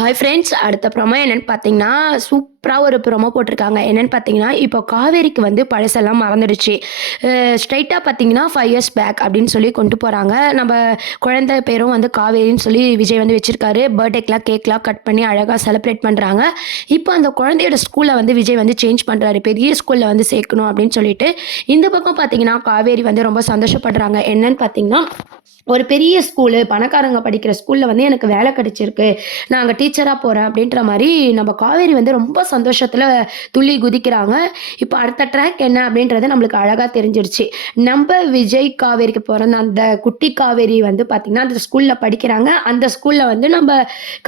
Hi friends, அடுத்த promo என்னன்னு பார்த்தீங்கன்னா, சூப்பரா ஒரு ப்ரோமோ போட்டிருக்காங்க. என்னன்னு பார்த்தீங்கன்னா, இப்போ காவேரிக்கு வந்து பழசெல்லாம் மறந்துடுச்சு. ஸ்ட்ரெயிட்டா பார்த்தீங்கன்னா, 5 இயர்ஸ் பேக் அப்படின்னு சொல்லி கொண்டு போறாங்க. நம்ம குழந்தை பேரும் வந்து காவேரின்னு சொல்லி விஜய் வந்து வச்சிருக்காரு. பர்த்டேக்கெலாம் கேக்லாம் கட் பண்ணி அழகா செலிப்ரேட் பண்றாங்க. இப்போ அந்த குழந்தையோட ஸ்கூல வந்து விஜய் வந்து சேஞ்ச் பண்றாரு. பெரிய ஸ்கூல்ல வந்து சேர்க்கணும் அப்படின்னு சொல்லிட்டு. இந்த பக்கம் பார்த்தீங்கன்னா, காவேரி வந்து ரொம்ப சந்தோஷப்படுறாங்க. என்னன்னு பார்த்தீங்கன்னா, ஒரு பெரிய ஸ்கூலு, பணக்காரங்க படிக்கிற ஸ்கூல்ல வந்து எனக்கு வேலை கிடைச்சிருக்கு. நான் அங்க டீச்சரா போறேன் அப்படின்ற மாரி நம்ம காவேரி வந்து ரொம்ப சந்தோஷத்துல துள்ளி குதிக்கிறாங்க. இப்ப அடுத்த ட்ராக் என்ன அப்படின்றது நம்மளுக்கு அழகா தெரிஞ்சிருச்சு. நம்ப விஜய் காவேரிக்கு பொறந்த அந்த குட்டி காவேரி வந்து பார்த்தீங்கன்னா, அந்த ஸ்கூல்ல படிக்கிறாங்க. அந்த ஸ்கூல்ல வந்து நம்ப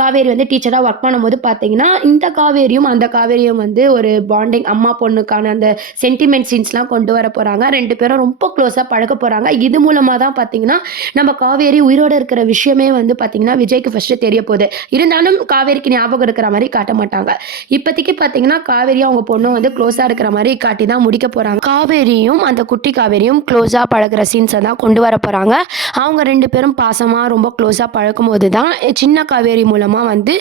காவேரி வந்து டீச்சரா ஒர்க் பண்ணும்போது பார்த்தீங்கன்னா, இந்த காவேரியும், அந்த காவேரியும் வந்து ஒரு பாண்டிங் அம்மா பொண்ணுக்கான அந்த சென்டிமெண்ட் சீன்ஸ்லாம் கொண்டு வர போறாங்க. 2 பேரும் ரொம்ப க்ளோஸா பழகப் போறாங்க. இது மூலமா தான் பார்த்தீங்கன்னா, நம்ம காவேரி உயிரோட இருக்கிற விஷயமே வந்து பார்த்தீங்கன்னா, விஜய்க்கு ஃபர்ஸ்ட்டு தெரிய போது. இருந்தாலும் காவேரிக்கு ஞாபகம் இருக்கிற மாரி காட்ட மாட்டாங்க. இப்போதைக்கு பார்த்தீங்கன்னா, காவேரியும் அவங்க பொண்ணும் வந்து க்ளோஸா இருக்கிற மாரி காட்டி தான் முடிக்க போறாங்க. காவேரியும் அந்த குட்டி காவேரியும் க்ளோஸா பழகுற சீன்ஸ தான் கொண்டு வர போறாங்க. அவங்க 2 பேரும் பாசமா ரொம்ப க்ளோஸா பழகும்போது தான், சின்ன காவேரி மூலமா வந்து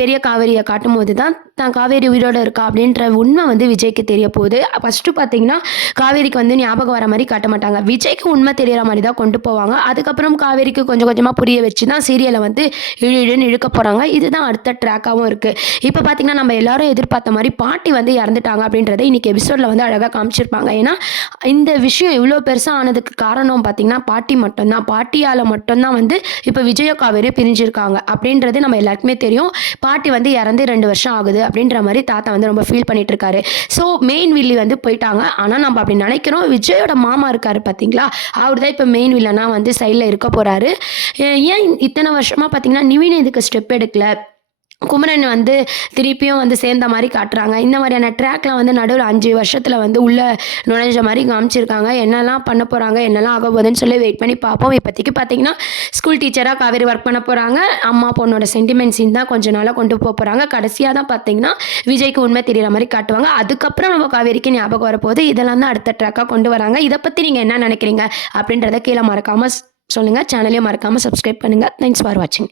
பெரிய காவேரிய காட்டும்போது தான், தான் காவேரி உயிரோட இருக்கா அப்படின்ற உண்மை வந்து விஜய்க்கு தெரிய போகுது. ஃபர்ஸ்ட்டு பார்த்தீங்கன்னா, காவேரிக்கு வந்து ஞாபகம் வர மாரி காட்ட மாட்டாங்க. விஜய்க்கு உண்மை தெரியற மாரி தான் கொண்டு போவாங்க. அதுக்கப்புறம் காவேரிக்கு கொஞ்சம் கொஞ்சமா புரிய வச்சு தான் சீரியல வந்து இழுன்னு இழுக்க போறாங்க. இதுதான் அடுத்த ட்ராக்காவும் இருக்கு. இப்ப பார்த்தீங்கன்னா, நம்ம எல்லாரும் எதிர்பார்த்த மாரி பாட்டி வந்து இறந்துட்டாங்க அப்படின்றத இன்னைக்கு எபிசோட்ல வந்து அழகா காமிச்சிருப்பாங்க. ஏன்னா, இந்த விஷயம் இவ்ளோ பெருசா ஆனதுக்கு காரணம் பார்த்தீங்கன்னா, பாட்டி மட்டும் தான். பாட்டியால மட்டும் தான் வந்து இப்ப விஜயும் காவேரியும் பிரிஞ்சிருக்காங்க அப்படின்றது நம்ம எல்லாருக்குமே தெரியும். பாட்டி வந்து இறந்து 2 வருஷம் ஆகுது அப்படின்ற மாரி தாத்தா வந்து ரொம்ப ஃபீல் பண்ணிட்டு இருக்காரு. ஸோ மெயின் வில்லி வந்து போயிட்டாங்க. ஆனா, நம்ம அப்படி நினைக்கிறோம். விஜயோட மாமா இருக்காரு பார்த்தீங்களா? அவரு தான் இப்ப மெயின் வில்லனா வந்து சைட்ல இருக்க போறாரு. ஏன் இத்தனை வருஷமா பார்த்தீங்கன்னா, நிவின் இதுக்கு ஸ்டெப் எடுக்கல? குமரன் வந்து திருப்பியும் வந்து சேர்ந்த மாரி காட்டுறாங்க. இந்த மாரியான ட்ராக்லாம் வந்து நடுவுல 5 வருஷத்துல வந்து உள்ள நுழைஞ்ச மாரி காமிச்சிருக்காங்க. என்னலாம் பண்ண போறாங்க? என்னலாம் ஆக போகுதுன்னு சொல்லி வெயிட் பண்ணி பார்ப்போம். இப்போதைக்கு பார்த்தீங்கன்னா, ஸ்கூல் டீச்சரா காவேரி ஒர்க் பண்ண போறாங்க. அம்மா பொண்ணோட சென்டிமெண்ட் சீன் தான் கொஞ்ச நாளா கொண்டு போறாங்க. கடைசியா தான் பார்த்தீங்கன்னா, விஜய்க்கு உண்மை தெரியற மாரி காட்டுவாங்க. அதுக்கப்புறம் நம்ம காவேரிக்கு ஞாபகம் வரப்போகுது. இதெல்லாம் தான் அடுத்த ட்ராக்கா கொண்டு வராங்க. இத பத்தி நீங்க என்ன நினைக்கிறீங்க? அப்படின்றத கீழ மறக்காம சொல்லுங்க. சேனலையும் மறக்காம சப்ஸ்கிரைப் பண்ணுங்க. தேங்க்ஸ் ஃபார் வாட்சிங்.